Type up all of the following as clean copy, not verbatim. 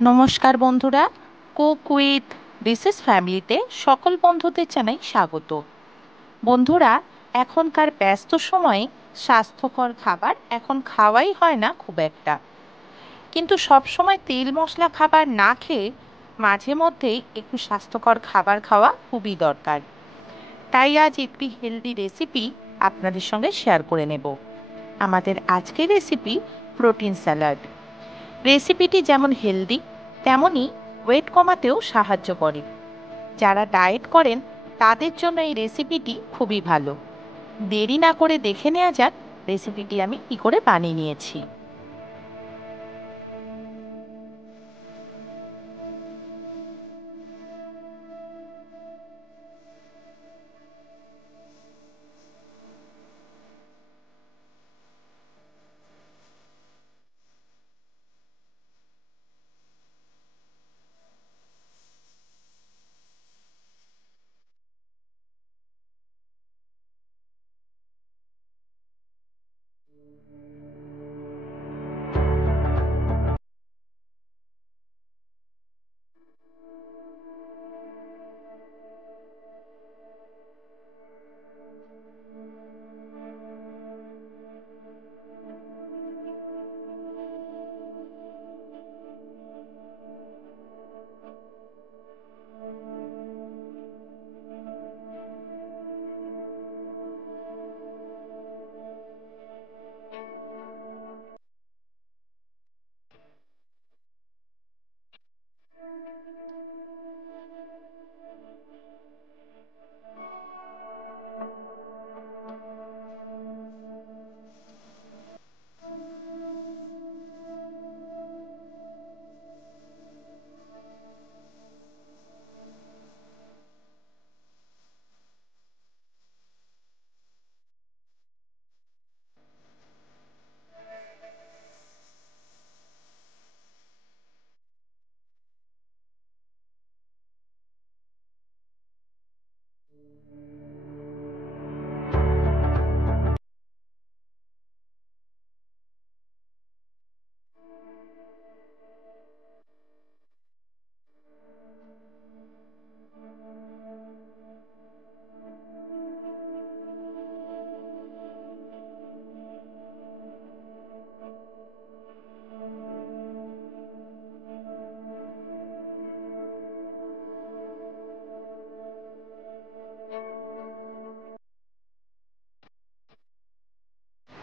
নমস্কার বন্ধুরা, cook with ডিসিস ফ্যামিলিতে সকল বন্ধুদের জানাই স্বাগত। বন্ধুরা, এখনকার ব্যস্ত সময়ে স্বাস্থ্যকর খাবার এখন খাওয়াই হয় না খুব একটা, কিন্তু সব সময় তেল মশলা খাবার না খেয়ে মাঝে মধ্যেই একটু স্বাস্থ্যকর খাবার খাওয়া খুবই দরকার। তাই আজ একটি হেলদি রেসিপি আপনাদের সঙ্গে শেয়ার করে নেব। আমাদের আজকের রেসিপি প্রোটিন স্যালাড। রেসিপিটি যেমন হেলদি, তেমনই ওয়েট কমাতেও সাহায্য করে। যারা ডায়েট করেন তাদের জন্য এই রেসিপিটি খুবই ভালো। দেরি না করে দেখে নেওয়া যাক রেসিপিটি আমি কি করে বানিয়ে নিয়েছি।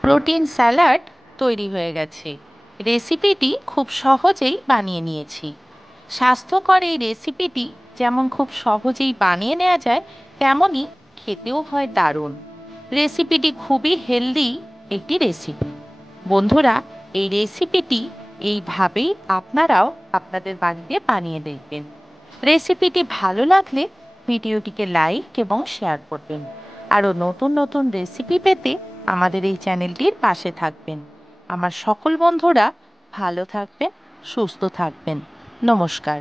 প্রোটিন স্যালাড তৈরি হয়ে গেছে। রেসিপিটি খুব সহজেই বানিয়ে নিয়েছি। স্বাস্থ্যকর এই রেসিপিটি যেমন খুব সহজেই বানিয়ে নেওয়া যায়, তেমনই খেতেও হয় দারুণ। রেসিপিটি খুবই হেলদি একটি রেসিপি। বন্ধুরা, এই রেসিপিটি এইভাবেই আপনারাও আপনাদের বাড়িতে বানিয়ে দেখবেন। রেসিপিটি ভালো লাগলে ভিডিওটিকে লাইক এবং শেয়ার করবেন। আরও নতুন নতুন রেসিপি পেতে আমাদের এই চ্যানেলটির পাশে থাকবেন। আমার সকল বন্ধুরা ভালো থাকবেন, সুস্থ থাকবেন। নমস্কার।